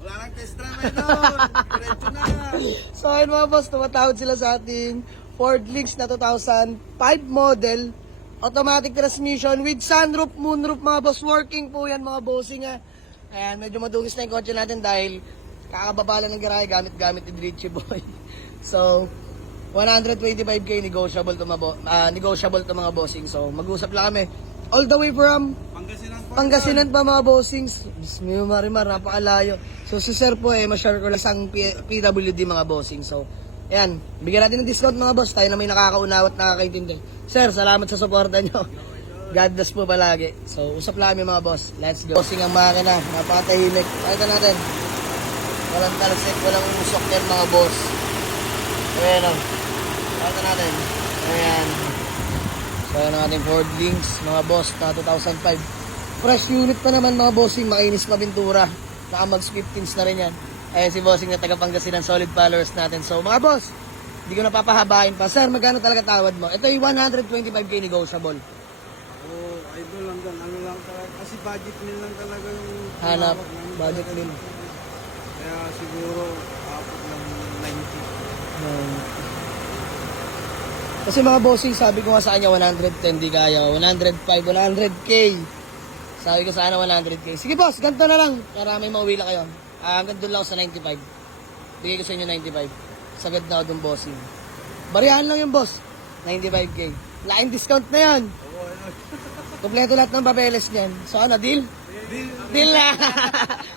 Wala nang test drive idol. Diretso na. So ayun mga boss, tumatawad sila sa ating Ford Links na 2005 model. Automatic transmission with sunroof, moonroof mga boss. Working po yan mga bossing ha. Ayan, medyo madungis na yung kotse natin dahil kakababa lang ng garahe gamit-gamit ni Richie Boy. So, 125k negotiable to mga bossing. So, mag-usap lang kami. All the way from Pangasinan pa mga bossings. Bismillah Marimar, napakalayo. So, si sir po ma-share ko lang isang PWD mga bossing. So, ayan, bigyan natin ng discount mga boss. Tayo na may nakakaunaw at nakakaintindi. Sir, salamat sa suporta nyo. God bless po palagi. So, usap lang kami mga boss. Let's go. Bossing ang makina. Napakatahimik. Pakita natin. Walang talsik, walang usok yan mga boss. Ayan o. Pakita natin. Ayan. So, ayan ang ating Ford Links mga boss na 2005. Fresh unit pa naman mga bossing. Makinis pa pintura. Naka-mags 15s na rin yan. Ayan si bossing na taga Pangasinan. Solid followers natin. So, mga boss, hindi ko napapahabain pa. Sir, magkano talaga tawad mo? Ito yung 125k negotiable. Oh, idol hanggang ano lang talaga. Kasi budget meal lang talaga yung Hanap, hawak ng budget meal. Kaya siguro apat ng 90. Kasi mga bossing, sabi ko nga sa kanya 110, di kaya. 105, 100k. Sabi ko sana 100k. Sige boss, ganito na lang. Para may mauwi lang kayo. Hanggang doon lang ako sa 95. Bigay ko sa inyo 95. Sagad na ako doon bossing. Bariyahan lang yung boss. 95k. Laking discount na yan. Kompleto lahat ng papeles niyan. So ano, deal? Deal na.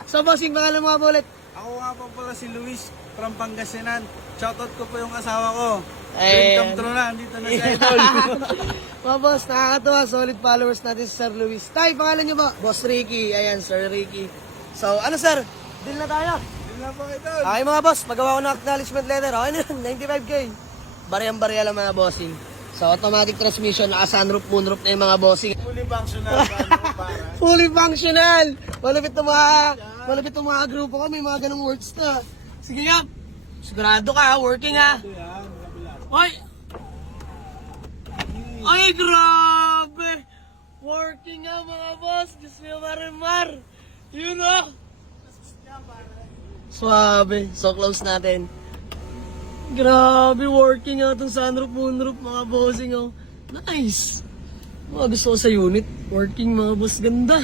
So bossing, pangalan mo nga po ulit. Ako nga po pala si Luis from Pangasinan. Shoutout ko po yung asawa ko. Ayan. Dream come true na. Andito na si idol. Mga boss, nakakatuwa. Solid followers natin si Sir Luis. Tay, pangalan niyo ba? Boss Ricky. Ayan, Sir Ricky. So ano sir? Deal na tayo. Yun na po idol. Okay mga boss, magawa ko ng acknowledgement letter. Okay na yan, 95k. Bariyang-bariya lang mga bossing. So automatic transmission, naka-sunroof, moonroof na yung mga bossing. Fully functional para. Fully functional! Malapit ng mga grupo ko, may mga ganong words na. Sige nga, sigurado ka, working ha. Yan, kabila. Ay! Ay, grabe! Working nga mga boss, Diyos mo marimar. Yun o! Suabe, so close natin. Grabe, working nga itong sunroof, moonroof mga bossing oh. Nice! Mga gusto ko sa unit, working mga boss, ganda.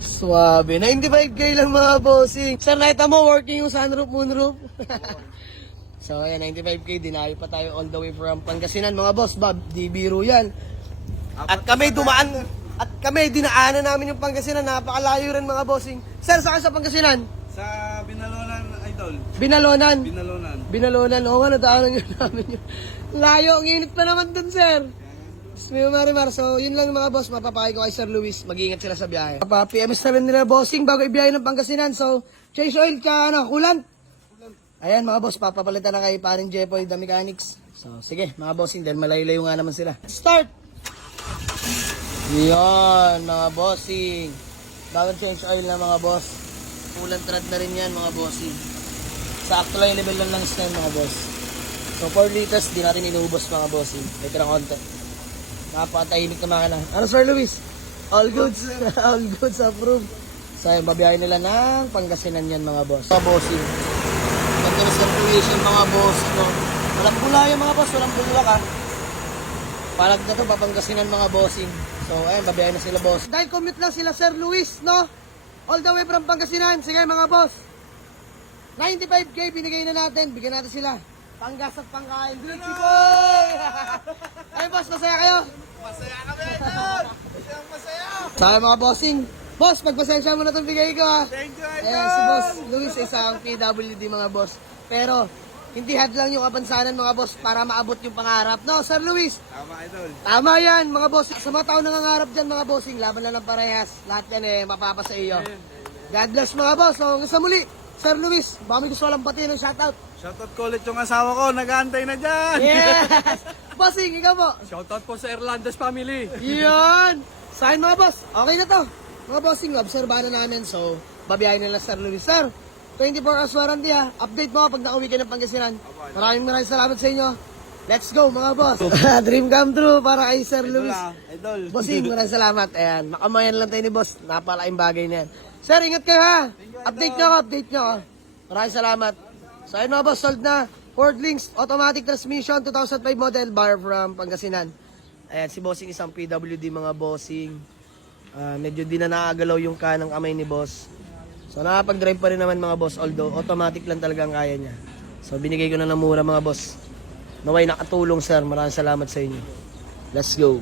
Suabe, 95k lang mga bossing. Sir, nakita mo, working yung sunroof, moonroof. So ayan, 95k, dinayo pa tayo all the way from Pangasinan mga boss, Bob, di biro yan. At kami dinaanan namin yung Pangasinan, napakalayo rin mga bossing. Sir, saan sa Pangasinan? Sa Binalonan idol. Binalonan. Binalonan. Oo nga, nadaanan nyo namin yun. Layo, ang init pa naman dun, sir. Bismillah Marimar. So, yun lang mga boss, mapapakay ko kay Sir Luis. Mag-iingat sila sa biyahe. PMS na rin nila bossing bago ibiyahe ng Pangasinan. So, chase oil ka, kulant. Ayan mga boss, papapalitan na kay paring Jepoy, the mechanics. So, sige, mga bossing, dahil malayo-layo nga naman sila. Start! Yan, mga bossing. Bagong change oil na mga boss. Kulang trad na rin yan mga bossing. Sakto lang yung level lang ng stand mga boss. So 4 liters, di natin inuubos mga bossing. May tirang konti. Napakatahimik na makina. Ano Sir Luis? All goods. All goods approved. So yung babiyahin nila ng Pangasinan yan mga boss. Mga bossing. Ganda na circulation mga boss. No? Walang bula yan mga boss. Walang bulak ha. Palag na to, Papangasinan mga bossing. So ayun, babiyahin na sila boss. Dahil commute lang sila Sir Luis, no? All the way from Pangasinan. Sige mga boss. 95k binigay na natin. Bigyan natin sila. Panggas at pangkain. Richie Boy! Ay boss, masaya kayo? Masaya kami idol. Masaya. Sa akin mga bossing. Boss, pagpasensya mo na itong bigay ko ha. Thank you idol. Ayan, si Boss Luis isang PWD mga boss. Pero, hindi hadlang yung kapansanan mga boss para maabot yung pangarap. No, Sir Luis? Tama idol. Tama yan mga boss. Sa mga tao nangangarap dyan mga bossing, laban lang ng parehas. Lahat yan mapapa sa iyo. God bless mga boss. So, hanggang sa muli, Sir Luis, baka may gusto lang pati ng shoutout. Shoutout ko ulit yung asawa ko. Nag-aantay na dyan. Yes! Bossing, ikaw po. Shoutout po sa Erlandes family. Yan! Sa akin mga boss, okay na to. Mga bossing, obserbahan na namin. So, babiyahin nila Sir Luis. Sir, 24 hours warranty ha. Update mo pag nakauwi ka ng Pangasinan. Maraming salamat sa inyo. Let's go mga boss. Dream come true para kay Sir Luis. Idol. Bossing, maraming salamat. Ayan, makamayan lang tayo ni boss. Napalaking bagay na yan. Sir, ingat kayo ha. Update nyo ako. Maraming salamat. So ayun mga boss, sold na. Ford Links, automatic transmission, 2005 model, buyer from Pangasinan. Ayan, si bossing isang PWD mga bossing. Medyo di na nakagalaw yung kanang kamay ni boss. So nakapag-drive pa rin naman mga boss, although automatic lang talaga ang kaya niya. So binigay ko na ng mura mga boss. Naway nakatulong sir, maraming salamat sa inyo. Let's go.